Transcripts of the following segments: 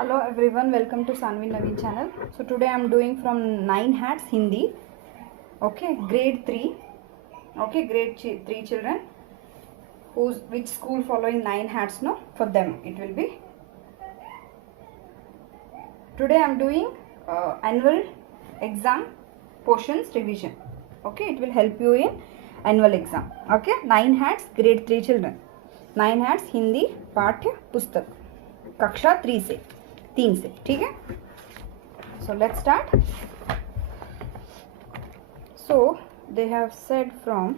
Hello everyone, welcome to Sanvi Naveen channel. So today I am doing from 9 hats Hindi. Okay, grade 3. Okay, grade 3 children. Which school following 9 hats? No, for them it will be. Today I am doing annual exam portions revision. Okay, it will help you in annual exam. Okay, 9 hats grade 3 children. 9 hats Hindi पाठ्य पुस्तक कक्षा 3 से ठीक है. So let's start. So they have said from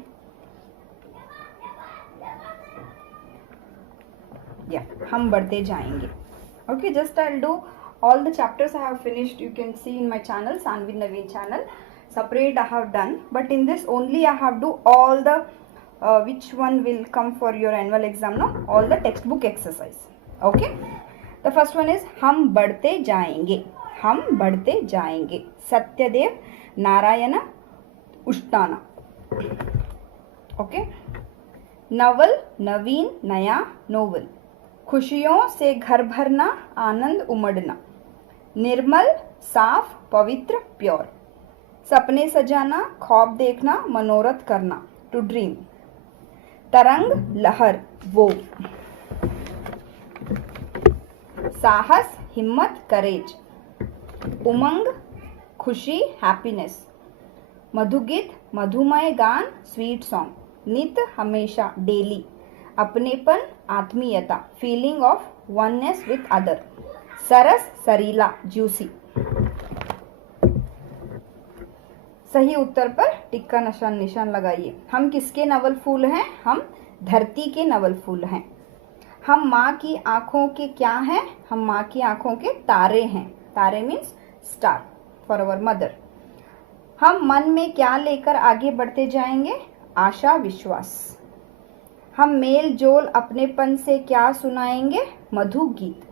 हम बढ़ते जाएंगे. Okay, just I'll do all the chapters I have finished. You can see in my channel, Sanvi Naveen channel. Separate I have done, but in this only I have do all the which one will come for your annual exam. No, all the textbook exercise. Okay. The first one is हम बढ़ते जाएंगे. हम बढ़ते जाएंगे. Satyadev Narayan उष्टाना. Okay. Naval नवीन नया novel. खुशियों से घर भरना आनंद उमड़ना. निर्मल साफ पवित्र प्योर. सपने सजाना ख्वाब देखना मनोरथ करना टू ड्रीम. तरंग लहर वो. साहस हिम्मत करेज. उमंग खुशी हैप्पीनेस. मधुगीत मधुमय गान स्वीट सॉन्ग. नित हमेशा डेली. अपनेपन आत्मीयता feeling of oneness with other. Saras Sarila juicy. सही उत्तर पर टिक्का निशान लगाइए. हम किसके नवल फूल हैं? हम धरती के नवल फूल हैं. हम माँ की आंखों के क्या हैं? हम माँ की आंखों के तारे हैं. तारे means star for our mother. हम मन में क्या लेकर आगे बढ़ते जाएंगे? आशा विश्वास. हम मेल जोल अपनेपन से क्या सुनाएंगे? मधु गीत.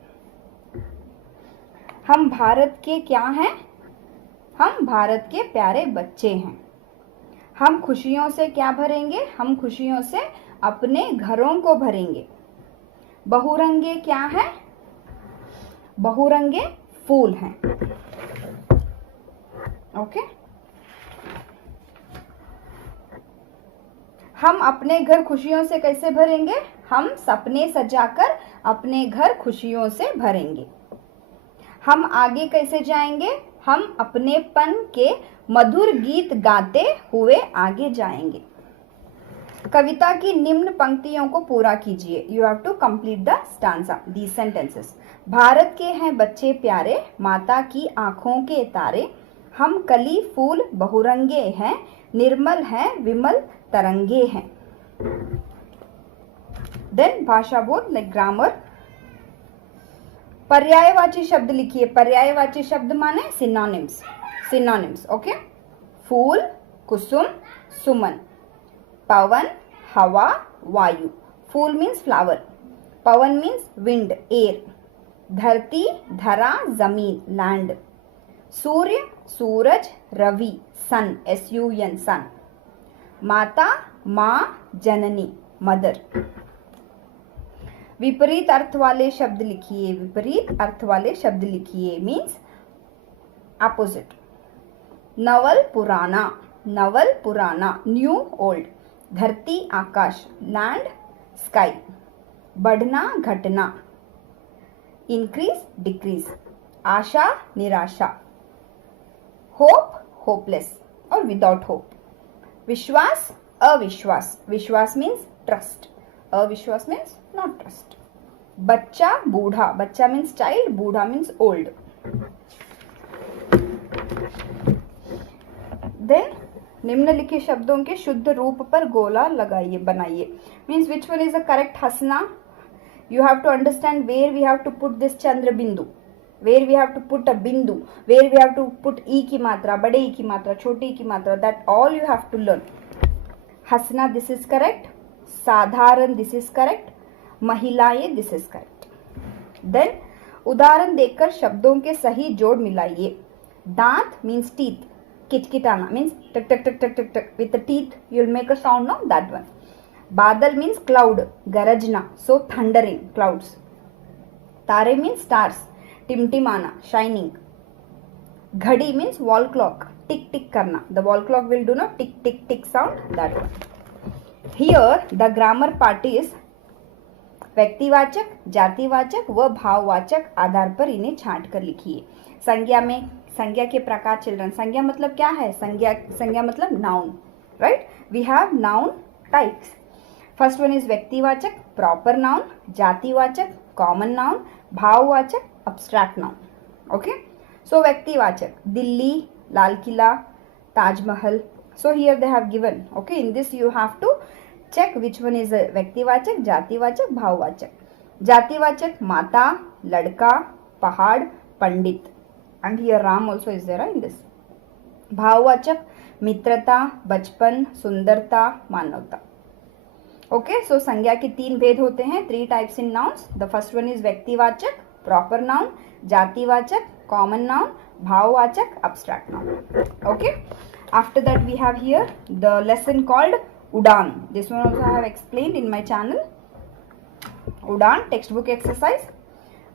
हम भारत के क्या हैं? हम भारत के प्यारे बच्चे हैं. हम खुशियों से क्या भरेंगे? हम खुशियों से अपने घरों को भरेंगे. बहुरंगे क्या है? बहुरंगे फूल हैं. ओके. हम अपने घर खुशियों से कैसे भरेंगे? हम सपने सजाकर अपने घर खुशियों से भरेंगे. हम आगे कैसे जाएंगे? हम अपनेपन के मधुर गीत गाते हुए आगे जाएंगे. कविता की निम्न पंक्तियों को पूरा कीजिए. You have to complete the stanza these sentences. Bharat के हैं बच्चे प्यारे, माता की आंखों के तारे. हम कली फूल बहुरंगे हैं, निर्मल हैं विमल तरंगे हैं. देन भाषा बोध लाइक ग्रामर. पर्यायवाची शब्द लिखिए. पर्यायवाची शब्द माने सिनोनिम्स. Synonyms okay. फूल कुसुम सुमन. पवन हवा वायु. फूल मीन्स फ्लावर. पवन मीन्स विंड एयर. धरती धरा जमीन लैंड. सूर्य सूरज रवि सन SUN सन. माता माँ जननी मदर. विपरीत अर्थ वाले शब्द लिखिए. विपरीत अर्थ वाले शब्द लिखिए मीन्स अपोजिट. नवल पुराना. नवल पुराना न्यू ओल्ड. धरती आकाश लैंड स्काई. बढ़ना घटना इंक्रीज डिक्रीज. आशा निराशा. होप होपलेस और विदाउट होप. विश्वास अविश्वास. विश्वास मीन्स ट्रस्ट. अविश्वास मीन्स नॉट ट्रस्ट. बच्चा बूढ़ा. बच्चा मीन्स चाइल्ड. बूढ़ा मीन्स ओल्ड. देन निम्नलिखित शब्दों के शुद्ध रूप पर गोला लगाइए बनाइए. Means which one is the correct हंसना. You have to understand where we have to put this चंद्र बिंदु. Where we have to put a बिंदु. Where we have to put ई की मात्रा, बड़े ई की मात्रा, छोटी ई की मात्रा. That all you have to learn. हंसना दिस इज करेक्ट. साधारण दिस इज करेक्ट. महिलाएं दिस इज करेक्ट. देन उदाहरण देकर शब्दों के सही जोड़ मिलाइए. दांत मीन्स टीथ. किटकिटाना means tuk tuk tuk tuk tuk tuk with the teeth you will make a sound. No, that one. Badal means cloud. Garajna, so thundering clouds. Tare means stars. टिमटिमाना, शाइनिंग. घड़ी means wall clock, tick tick करना. The wall clock will do no tick tick tick sound, that one. Here the grammar part is व्यक्तिवाचक, जातिवाचक व भाववाचक आधार पर इन्हें छांट कर लिखिए. संज्ञा में संज्ञा के प्रकार चिल्ड्रन. संज्ञा मतलब क्या है? संज्ञा मतलब noun, right. We have noun types. First one is व्यक्तिवाचक, प्रॉपर नाउन, जातिवाचक, कॉमन नाउन, भाववाचक, abstract noun. Okay, so व्यक्तिवाचक, Delhi, Lal Qila, Taj Mahal. So here they have given. Okay, in this you have to check which one is a व्यक्तिवाचक, जातिवाचक, भाववाचक. जातिवाचक माता, लड़का, पहाड़, पंडित. And here Ram also is there in this. भाववाचक मित्रता, बचपन, सुंदरता, मानवता. ओके, सो संज्ञा के 3 भेद होते हैं, 3 types in nouns. The first one is व्यक्तिवाचक, प्रॉपर नाउन, जातिवाचक, कॉमन नाउन, भाववाचक, abstract noun. Okay, after that we have here the lesson called Udan. This one also I have explained in my channel. Udan textbook exercise.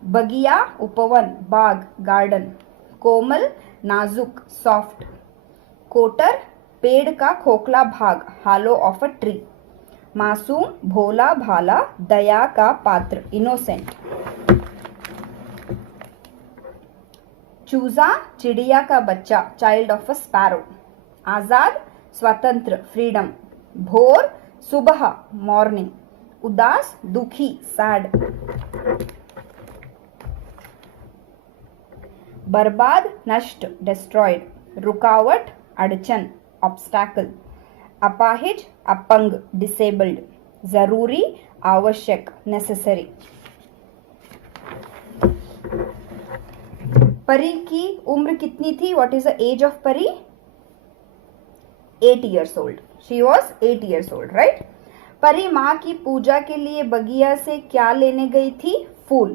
बगिया, उपवन, बाग, garden. कोमल, नाजुक, soft. कोटर, पेड़ का खोखला भाग, hollow of a tree. मासूम, भोला भाला, दया का पात्र, इनोसेंट. चूजा, चिड़िया का बच्चा, चाइल्ड ऑफ अ स्पैरो. आजाद, स्वतंत्र, फ्रीडम. भोर, सुबह, मॉर्निंग. उदास, दुखी, सैड. बर्बाद, नष्ट, डिस्ट्रॉयड. रुकावट, अड़चन, ऑब्स्टैकल. अपाहिज, अपंग, डिसेबल्ड. जरूरी, आवश्यक, नेसेसरी. परी की उम्र कितनी थी? What is the age of Pari? 8 years old. She was 8 years old, right? परी माँ की पूजा के लिए बगिया से क्या लेने गई थी? फूल.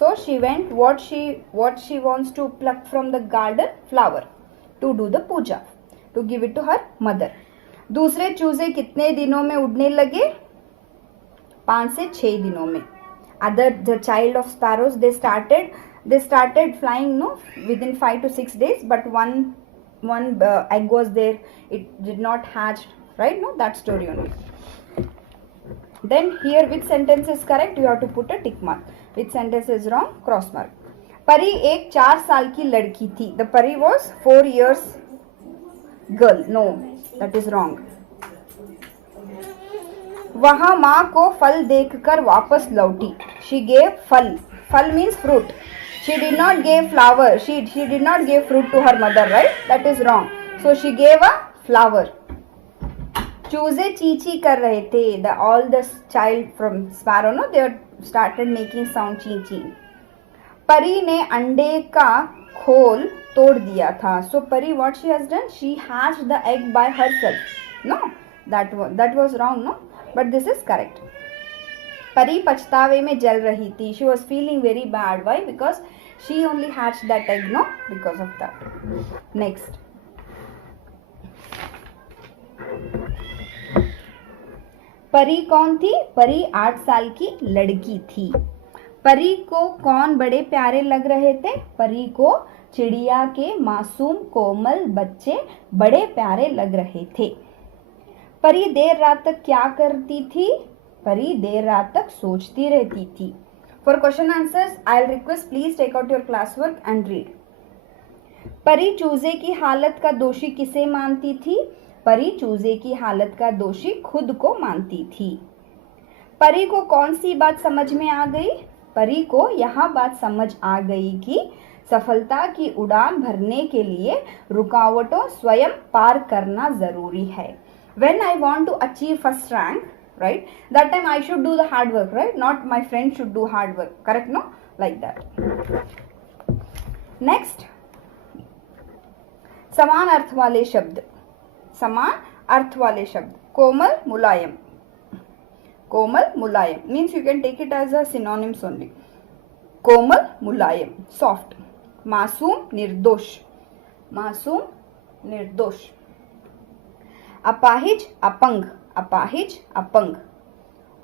So she went what she wants to pluck from the garden? Flower. To do the puja, to give it to her mother. दूसरे चूजे कितने दिनों में उड़ने लगे? 5 से 6 दिनों में. The child of sparrows, they started flying within 5 to 6 days, but one egg was there, it did not hatch, right? That story only. Then here which sentence is correct? You have to put a tick mark. Which sentence is wrong? Cross mark. परी एक 4 साल की लड़की थी. The परी was 4 years girl. No, that is wrong. वहां माँ को फल देखकर वापस लौटी. She gave फल. फल means fruit. She did not give flower. She did not give fruit to her mother, right? That is wrong. So she gave a flower. चूजे चींची कर रहे थे. All the child from sparrow, they started making sound ची ची. परी ने अंडे का खोल तोड़ दिया था. So परी, what she has done? She hatched the egg by herself. No, that was wrong, no? But this is correct. परी पछतावे में जल रही थी. She was feeling very bad. Why? Because she only hatched that egg, no? Because of that. Next. परी कौन थी? परी 8 साल की लड़की थी. परी को कौन बड़े प्यारे लग रहे थे? परी को चिड़िया के मासूम कोमल बच्चे बड़े प्यारे लग रहे थे. परी देर रात तक क्या करती थी? परी देर रात तक सोचती रहती थी. For question answers, I'll request please take out your classwork and read. परी चूजे की हालत का दोषी किसे मानती थी? परी चूजे की हालत का दोषी खुद को मानती थी. परी को कौन सी बात समझ में आ गई? परी को यह बात समझ आ गई कि सफलता की उड़ान भरने के लिए रुकावटों स्वयं पार करना जरूरी है. When I want to achieve first rank, right, that time I should do the hard work, right? Not my friend should do hard work. Correct, no? Like that. Next, समान अर्थ वाले शब्द. समान अर्थ वाले शब्द. कोमल, मुलायम. कोमल, मुलायम means you can take it as a synonyms only. Komal, Mulayam, soft. मासूम, निर्दोष. मासूम, निर्दोष. अपाहिज, अपंग. अपाहिज, अपंग.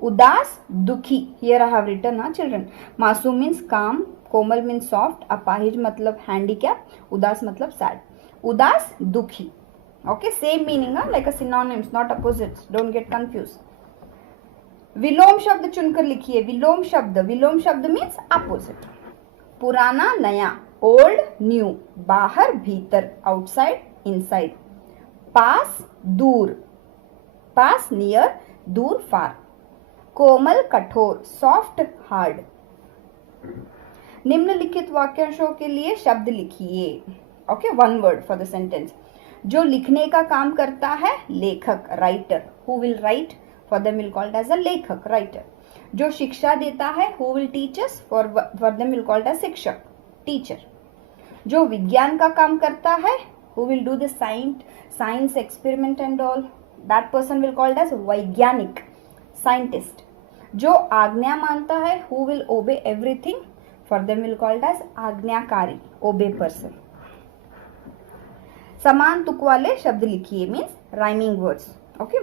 उदास, दुखी. Here I have written, children. मासूम means calm, कोमल मीन्स सॉफ्ट, अपाहिज मतलब हैंडीकैप, उदास मतलब सैड. उदास दुखी. Okay, same meaning, like a synonyms, not opposites. Don't get confused. विलोम शब्द चुनकर लिखिए. विलोम शब्द मीन्स अपोजिट. पुराना नया, ओल्ड न्यू, बाहर भीतर, आउटसाइड इनसाइड. पास दूर, पास नियर, दूर फार. कोमल कठोर, सॉफ्ट हार्ड. निम्नलिखित वाक्यांशों के लिए शब्द लिखिए. Okay, one word for the sentence. जो लिखने का काम करता है, लेखक, writer. Who will write, for them will called as a लेखक, राइटर. जो शिक्षा देता है, who will teach us, for them will called as शिक्षक, टीचर. जो विज्ञान का काम करता है, who will do the science experiment and all, that person will called as वैज्ञानिक, साइंटिस्ट. जो आज्ञा मानता है, who will obey everything, for them will called as आज्ञाकारी, ओबे पर्सन. समान तुक वाले शब्द लिखिए, मीन्स राइमिंग वर्ड्स. ओके,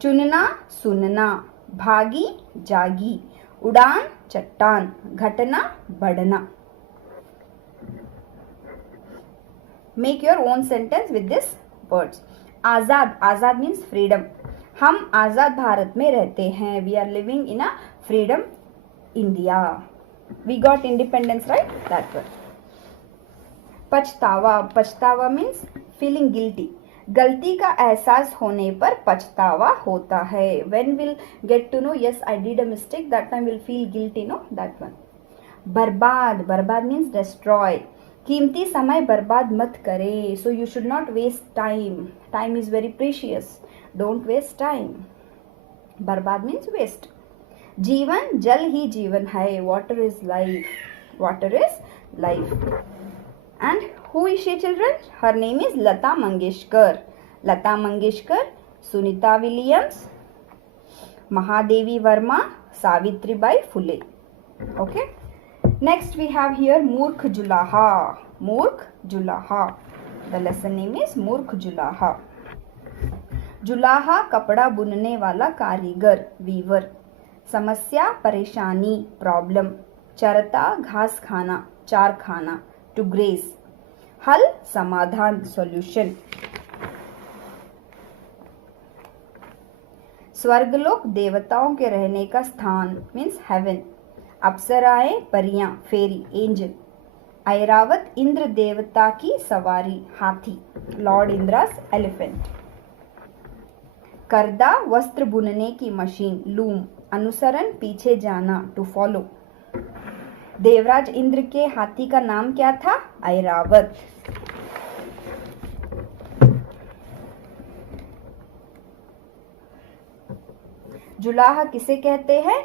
चुनना सुनना, भागी जागी, उड़ान चट्टान, घटना बढ़ना. Make your own sentence with this words. आजाद, आजाद मीन्स फ्रीडम. हम आजाद भारत में रहते हैं. We are living in a freedom India. We got independence, right, that word. पछतावा, पछतावा मीन्स फीलिंग गिल्टी. गलती का एहसास होने पर पछतावा होता है. When will get to know yes I did a mistake, that time will feel guilty, no, that one. बर्बाद, बर्बाद मीन्स डिस्ट्रॉय. कीमती समय बर्बाद मत करें. So you should not waste time. Time is very precious. Don't waste time. बर्बाद means waste. जीवन जल ही जीवन है. Water is life. Water is life. And who is she, children? Her name is Lata Mangeshkar. Lata Mangeshkar, Sunita Williams, Mahadevi Verma, Savitribai Phule. Okay. Next we have here Murkh Julaha. Murkh Julaha. The lesson name is Murkh Julaha. जुलाहा कपड़ा बुनने वाला कारीगर, Weaver. समस्या परेशानी, problem. चरता घास खाना, चार खाना, टू ग्रेस. हल समाधान, सॉल्यूशन. स्वर्गलोक देवताओं के रहने का स्थान, मीन्स हेवन. अप्सराएं परियां, फेरी, एंजल. ऐरावत इंद्र देवता की सवारी, हाथी, लॉर्ड इंद्रास एलिफेंट. करदा वस्त्र बुनने की मशीन, लूम. अनुसरण पीछे जाना, टू फॉलो. देवराज इंद्र के हाथी का नाम क्या था? ऐरावत. जुलाहा किसे कहते हैं?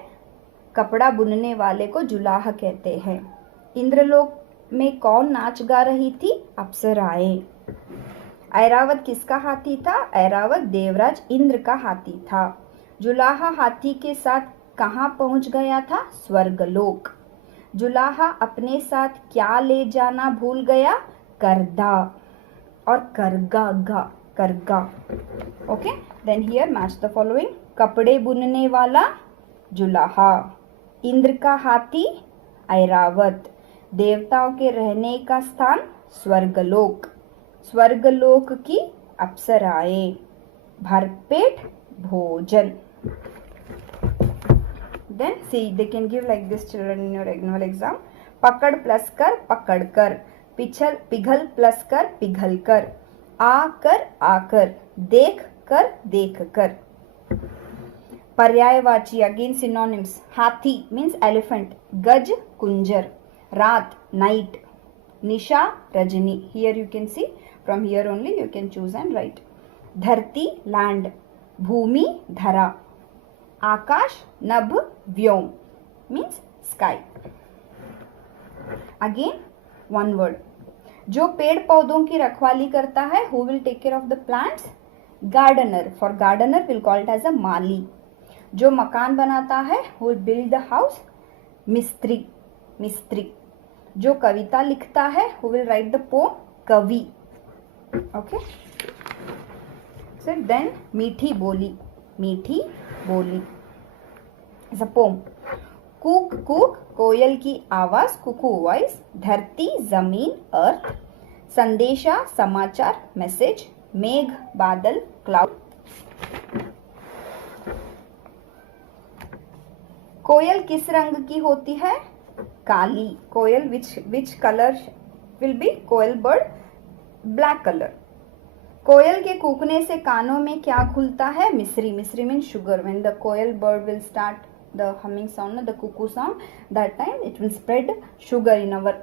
कपड़ा बुनने वाले को जुलाह कहते हैं. इंद्रलोक में कौन नाच गा रही थी? अप्सराएं. ऐरावत किसका हाथी था? ऐरावत देवराज इंद्र का हाथी था. जुलाहा हाथी के साथ कहाँ पहुंच गया था? स्वर्गलोक. जुलाहा अपने साथ क्या ले जाना भूल गया? करदा और करगा, गा, करगा. Okay, then here match the following. कपड़े बुनने वाला जुलाहा, इंद्र का हाथी ऐरावत, देवताओं के रहने का स्थान स्वर्गलोक, स्वर्गलोक की अप्सराएं, भरपेट भोजन. Then see, they can give like this, children, in your annual exam. पकड़ प्लस कर, पकड़ कर. पिघल प्लस कर, पिघल कर. आकर, देख कर. पर्यायवाची, अगेन सिनोनिम्स. हाथी मीन्स एलिफेंट. गज कुंजर. रात night. Nisha Rajni. Here you can see, from here only you can choose and write. धरती लैंड. भूमि धरा. आकाश नभ, व्योम means sky. Again one word. जो पेड़ पौधों की रखवाली करता है, who will take care of the plants? Gardener. For gardener will called as a माली. जो मकान बनाता है, who will build the house? मिस्त्री. मिस्त्री. जो कविता लिखता है, who will write the poem? कवि. ओके, सो देन मीठी बोली. मीठी बोली is a poem. कूक कूक कोयल की आवाज, कुकू वॉइस। धरती जमीन अर्थ। संदेशा समाचार मैसेज। मेघ बादल क्लाउड। कोयल किस रंग की होती है? काली। कोयल विच कलर विल बी? कोयल बर्ड ब्लैक कलर। कोयल के कूकने से कानों में क्या खुलता है? मिश्री। मिश्री means sugar. When the koyal bird will start the humming sound, the cuckoo sound, that time it will spread sugar in our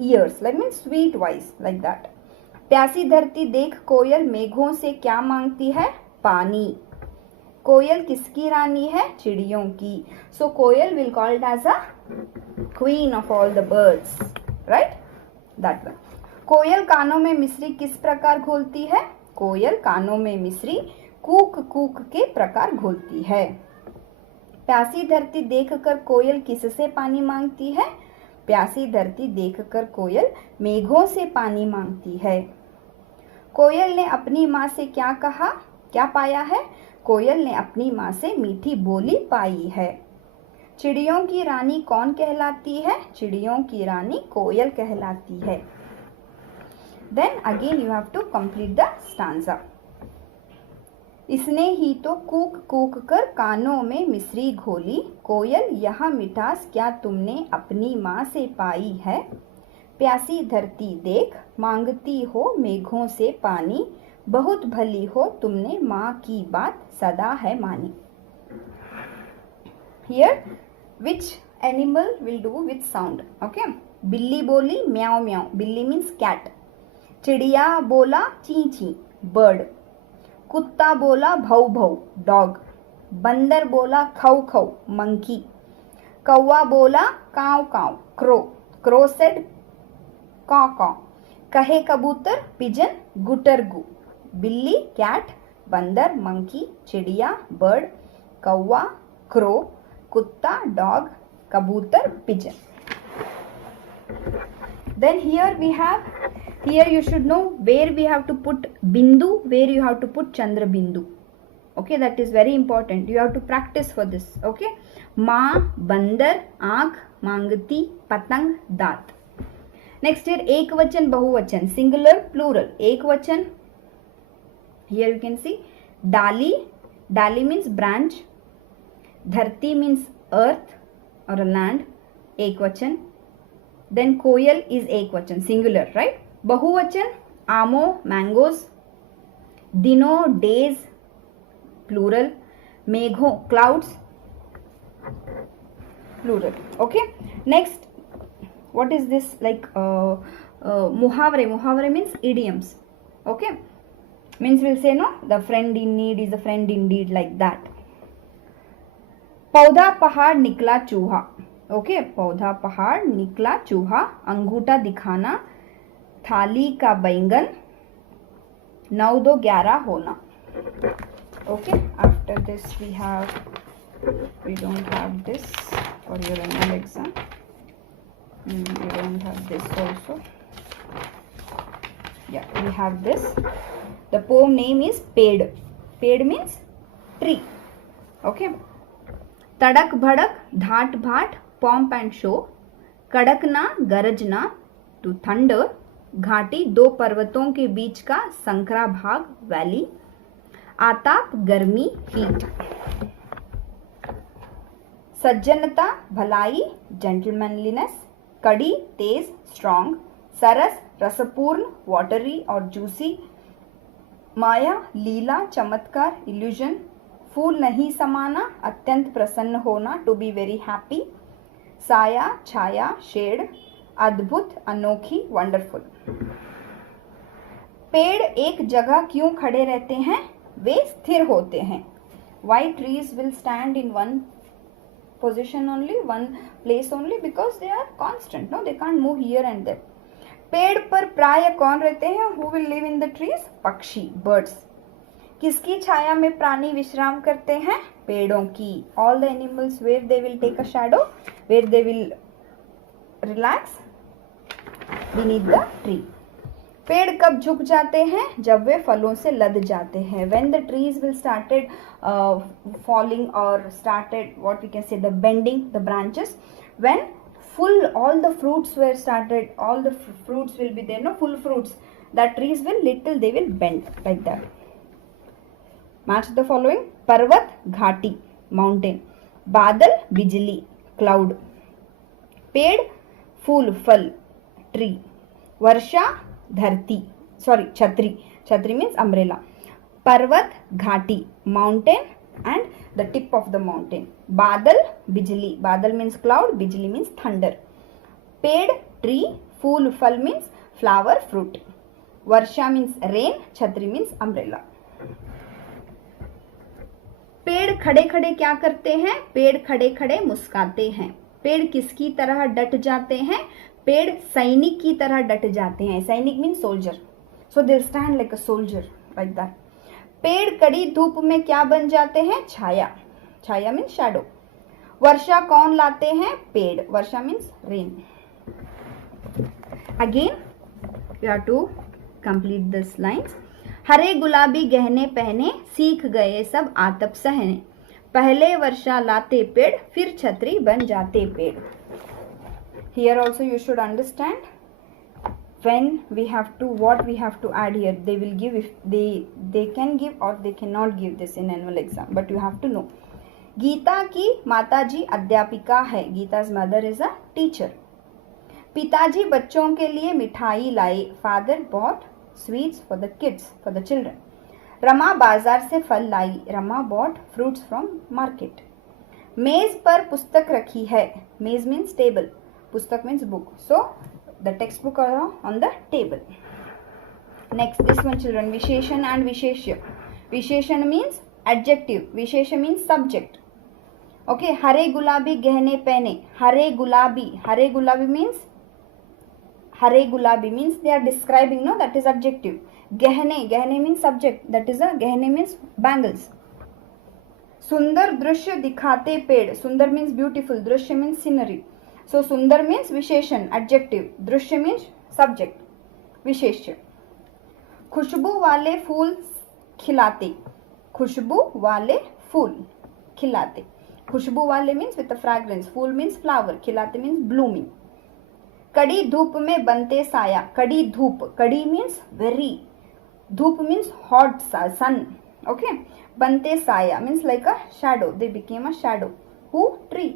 ears, like means sweet voice, like that. प्यासी धरती देख कोयल मेघों से क्या मांगती है? पानी। कोयल किसकी रानी है? चिड़ियों की। So coil will called as a queen of all the birds, right? That one. कोयल कानों में मिश्री किस प्रकार घोलती है? कोयल कानों में मिश्री कूक कूक के प्रकार घोलती है। प्यासी धरती देखकर कोयल किससे पानी मांगती है? प्यासी धरती देखकर कोयल मेघों से पानी मांगती है। कोयल ने अपनी माँ से क्या कहा? क्या पाया है? कोयल ने अपनी माँ से मीठी बोली पाई है। चिड़ियों की रानी कौन कहलाती है? चिड़ियों की रानी कोयल कहलाती है। Then again you have to complete the stanza. इसने ही तो कूक कूक कर कानों में मिश्री घोली, कोयल यह मिठास क्या तुमने अपनी माँ से पाई है? प्यासी धरती देख मांगती हो मेघों से पानी, बहुत भली हो तुमने माँ की बात सदा है मानी। Here which animal will do which sound? Okay. बिल्ली बोली म्याओ म्याओ, बिल्ली means cat. चिड़िया बोला ची ची, bird. कुत्ता बोला भौ भौ, डॉग। बंदर बोला खौ खौ, मंकी। कौवा बोला काव काव, क्रो। क्रो सेड कॉ कॉ। कहे कबूतर पिजन, गुटरगु। बिल्ली कैट, बंदर मंकी, चिड़िया बर्ड, कौवा क्रो, कुत्ता डॉग, कबूतर pigeon. Then here we have, here you should know where we have to put bindu, where you have to put chandra bindu. Okay, that is very important. You have to practice for this. Okay. माँ, बंदर, आँख, मांगती, पतंग, दांत. Next here एक वचन बहुवचन, singular plural. एक वचन, here you can see डाली. डाली means branch. धरती means earth or a land. एक वचन. Then कोयल is एक वचन, singular, right? बहुवचन आमो, mangoes. दिनों, days, plural. मेघों, clouds, plural. Okay. Next, what is this? Like muhavre. Muhavre means idioms. Okay. Means we'll say no, the friend in need is a friend indeed, like that. पौधा पहाड़ निकला चूहा. Okay. पौधा पहाड़ निकला चूहा. अंगूठा दिखाना, थाली का बैंगन, 9 2 11 होना. Okay. After this we don't have this for your annual exam. We don't have this also. Yeah, we have this. The poem name is Ped. Ped means tree. Okay. तड़क भड़क, धाट भाट, pomp and show. कड़कना, गरजना, to thunder. घाटी, 2 पर्वतों के बीच का संकरा भाग, valley. आताप, गर्मी, heat. सज्जनता, भलाई, जेंटलमैनलीनेस. कड़ी, तेज, स्ट्रॉन्ग. सरस, रसपूर्ण, वाटरी और जूसी. माया, लीला, चमत्कार, इल्यूजन. फूल नहीं समाना, अत्यंत प्रसन्न होना, टू बी वेरी हैप्पी. साया, छाया, शेड. अद्भुत, अनोखी, वंडरफुल. पेड़ एक जगह क्यों खड़े रहते हैं? वे स्थिर होते हैं. Why trees will stand in one position only, one place only? Because they are constant. No, they can't move here and there. पेड़ पर प्राय कौन रहते हैं? Who will live in the trees? पक्षी, birds. किसकी छाया में प्राणी विश्राम करते हैं? पेड़ों की. All the animals where they will take a shadow, where they will relax beneath the tree. पेड़ कब झुक जाते हैं? जब वे फलों से लद जाते हैं. When the trees will started falling or started what we can say the bending the branches, when full all the fruits were started, all the fruits will be there, no full fruits, that trees will little they will bend like that. Match the following. Parvat घाटी mountain, बादल बिजली cloud, पेड़ फूल फल tree, वर्षा धरती sorry छतरी, छतरी means umbrella, पर्वत घाटी mountain and the tip of the mountain, बादल बिजली, बादल मीन्स क्लाउड, बिजली मीन्स थंडर, पेड़ ट्री, फूल फल मीन्स फ्लावर फ्रूट, वर्षा मीन्स रेन, छतरी मीन्स अम्ब्रेला. पेड़ खड़े खड़े क्या करते हैं? पेड़ खड़े खड़े मुस्काते हैं. पेड़ किसकी तरह डट जाते हैं? पेड़ सैनिक की तरह डट जाते हैं. सैनिक mean soldier, so they stand like a soldier like that. पेड़ कड़ी धूप में क्या बन जाते हैं? छाया, छाया मीन शैडो. वर्षा कौन लाते हैं? पेड़, वर्षा means rain. Again you have to complete this lines. हरे गुलाबी गहने पहने, सीख गए सब आतप सहने, पहले वर्षा लाते पेड़, फिर छतरी बन जाते पेड़. Here also you should understand when we have to what we have to add here. They will give if they can give or they cannot give this in annual exam, but you have to know. Gita की माताजी अध्यापिका है. गीता's mother is a teacher. पिताजी बच्चों के लिए मिठाई लाए. Father bought sweets for the kids, for the children. Rama बाजार से फल लाई. Rama bought fruits from market. मेज पर पुस्तक रखी है. मेज means table. पुस्तक means book. So the textbook are on the table. Next, this one children, विशेषण and विशेष्य. विशेषण means adjective, विशेष्य means subject. Okay, हरे गुलाबी गहने पहने. हरे गुलाबी means they are describing, no, that is adjective. गहने means subject, that is a गहने means bangles. सुंदर दृश्य दिखाते पेड़. सुंदर means beautiful, दृश्य means scenery. So सुंदर means विशेषण adjective, दृश्य means subject, विशेष्य. खुशबू वाले फूल खिलाते. खुशबू वाले फूल खिलाते. खुशबू वाले means with a fragrance, fool means flower, खिलाते means blooming. कड़ी धूप में बनते साया. कड़ी धूप, कड़ी means very, धूप means hot sun. Okay, बनते साया means like a shadow, they became a shadow. Who? Tree.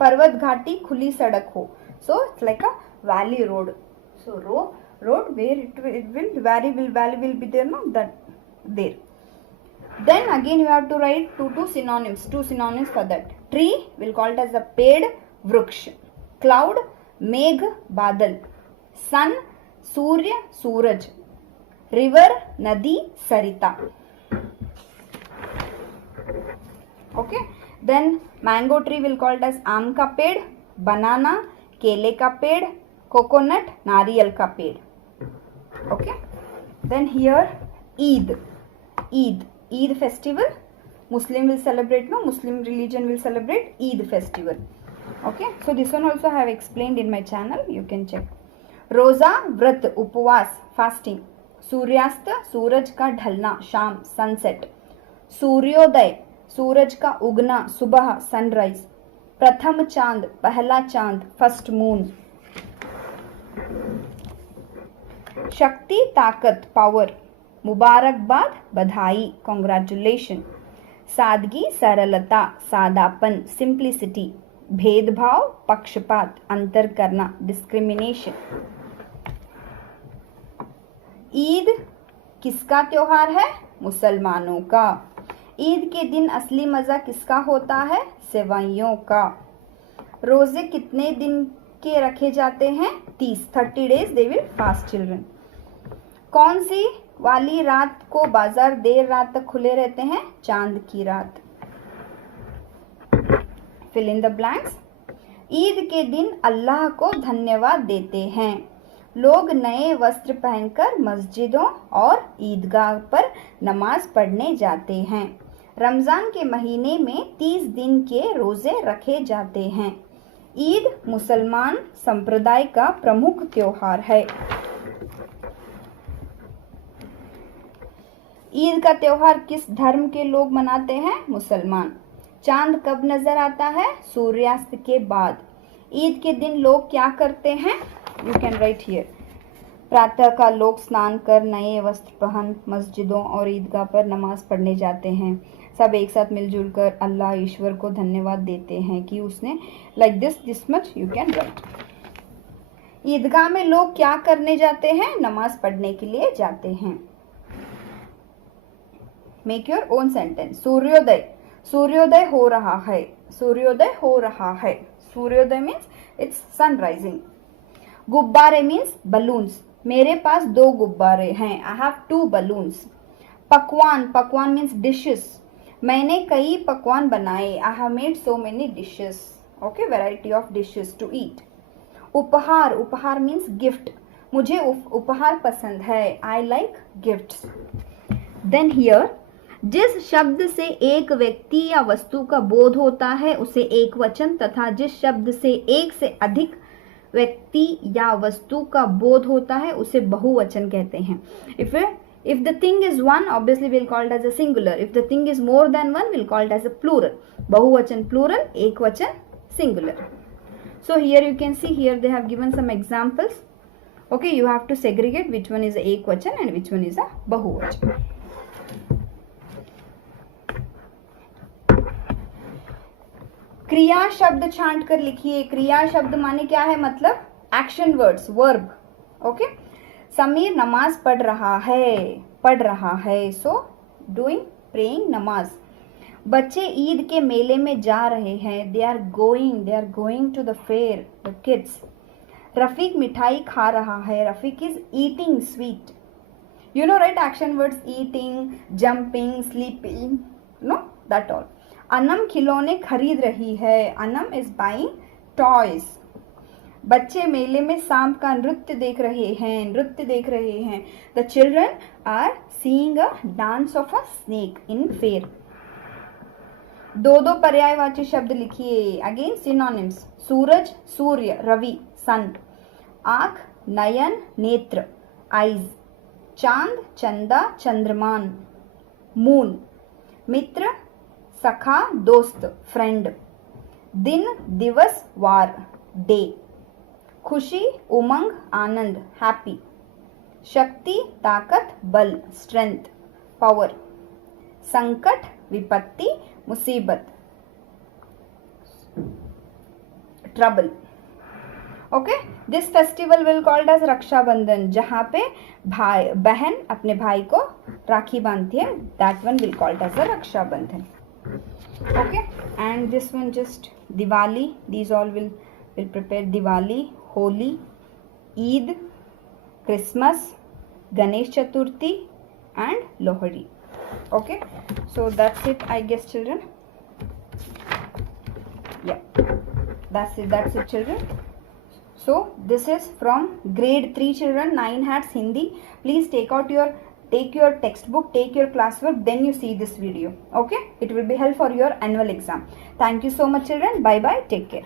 पर्वत घाटी खुली सड़क हो. So it's like a valley road. So road where valley will be there, no, that there. Then again you have to write two synonyms for that. Tree will call it as a पेड़ वृक्ष. Cloud मेघ बादल. Sun सूर्य सूरज. River नदी सरिता. Okay. Then mango tree will call it as आम का पेड़, बनाना केले का पेड़, कोकोनट नारियल का पेड़. Okay. Then here Eid festival. Muslim will celebrate, no, Muslim religion will celebrate Eid festival. Okay. So this one also I have explained in my channel, you can check. रोजा व्रत उपवास fasting. सूर्यास्त सूरज का ढलना शाम sunset. सूर्योदय सूरज का उगना सुबह sunrise. प्रथम चांद पहला चांद फर्स्ट मून. शक्ति ताकत पावर. मुबारकबाद बधाई कॉन्ग्रेचुलेशन. सादगी सरलता सादापन सिंप्लिसिटी. भेदभाव पक्षपात अंतर करना डिस्क्रिमिनेशन. ईद किसका त्योहार है? मुसलमानों का. ईद के दिन असली मज़ा किसका होता है? सेवइयों का. रोजे कितने दिन के रखे जाते हैं? 30 days they will fast children. कौन सी वाली रात को बाजार देर रात तक खुले रहते हैं? चांद की रात. fill in the blanks. Eid के दिन अल्लाह को धन्यवाद देते हैं. लोग नए वस्त्र पहनकर मस्जिदों और ईदगाह पर नमाज पढ़ने जाते हैं. रमज़ान के महीने में 30 दिन के रोज़े रखे जाते हैं. ईद मुसलमान संप्रदाय का प्रमुख त्योहार है. ईद का त्योहार किस धर्म के लोग मनाते हैं? मुसलमान। चांद कब नजर आता है? सूर्यास्त के बाद। ईद के दिन लोग क्या करते हैं? You can right here. प्रातः का लोग स्नान कर नए वस्त्र पहन मस्जिदों और ईदगाह पर नमाज पढ़ने जाते हैं। सब एक साथ मिलजुल कर अल्लाह ईश्वर को धन्यवाद देते हैं कि उसने like this much you can write. Idgah में लोग क्या करने जाते हैं? नमाज पढ़ने के लिए जाते हैं। Make your own sentence. सूर्योदय, सूर्योदय हो रहा है, सूर्योदय हो रहा है। सूर्योदय मीन्स इट्स सनराइजिंग। गुब्बारे मीन्स बलून्स। मेरे पास 2 गुब्बारे हैं। I have 2 balloons. पकवान, पकवान मीन्स डिशेस। मैंने कई पकवान बनाए। I have made so many dishes. Okay, variety of dishes to eat. उपहार, उपहार मीन्स गिफ्ट। मुझे उपहार पसंद है। I like gifts. Then here, जिस शब्द से एक व्यक्ति या वस्तु का बोध होता है उसे एक वचन तथा जिस शब्द से एक से अधिक व्यक्ति या वस्तु का बोध होता है उसे बहुवचन कहते हैं। If the thing is one, obviously we'll call it as a singular. If the thing is more than one, we'll call it as a plural. बहुवचन plural, एकवचन singular. So here you can see, here they have given some examples. Okay, you have to segregate which one is a ekvachan and which one is a bahuvachan. क्रिया शब्द छांट कर लिखिए। क्रिया शब्द माने क्या है? मतलब action words, verb. Okay, Sameer नमाज पढ़ रहा है, पढ़ रहा है। सो डूइंग, प्रेइंग नमाज। बच्चे ईद के मेले में जा रहे हैं। They are going to the fair, the kids. Rafiq मिठाई खा रहा है। Rafiq is eating sweet. You know right, action words eating, jumping, sleeping, know that all. Anam खिलौने खरीद रही है। Anam is buying toys. बच्चे मेले में सांप का नृत्य देख रहे हैं, नृत्य देख रहे हैं। The children are seeing a dance of a snake in fair. 2 पर्यायवाची शब्द लिखिए। Again synonyms. सूरज, सूर्य, रवि, सन। आंख, नयन, नेत्र, आईज। चांद, चंदा, चंद्रमान, मून। मित्र, सखा, दोस्त, फ्रेंड। दिन, दिवस, वार, डे। खुशी, उमंग, आनंद, हैप्पी। शक्ति, ताकत, बल, स्ट्रेंथ, पावर। संकट, विपत्ति, मुसीबत, trouble. Okay, this festival will called as Rakshabandhan, जहां पे भाई बहन अपने भाई को राखी बांधती है, that one will called as a Rakshabandhan. Okay, and this one just Diwali. These all will prepare Diwali, Holi, Eid, Christmas, Ganesh Chaturthi, and Lohri. Okay, so that's it, I guess, children. Yeah, that's it, children. So this is from grade 3 children, 9 hats Hindi. Please take your textbook, take your classwork, then you see this video. Okay, it will be helpful for your annual exam. Thank you so much, children. Bye bye, take care.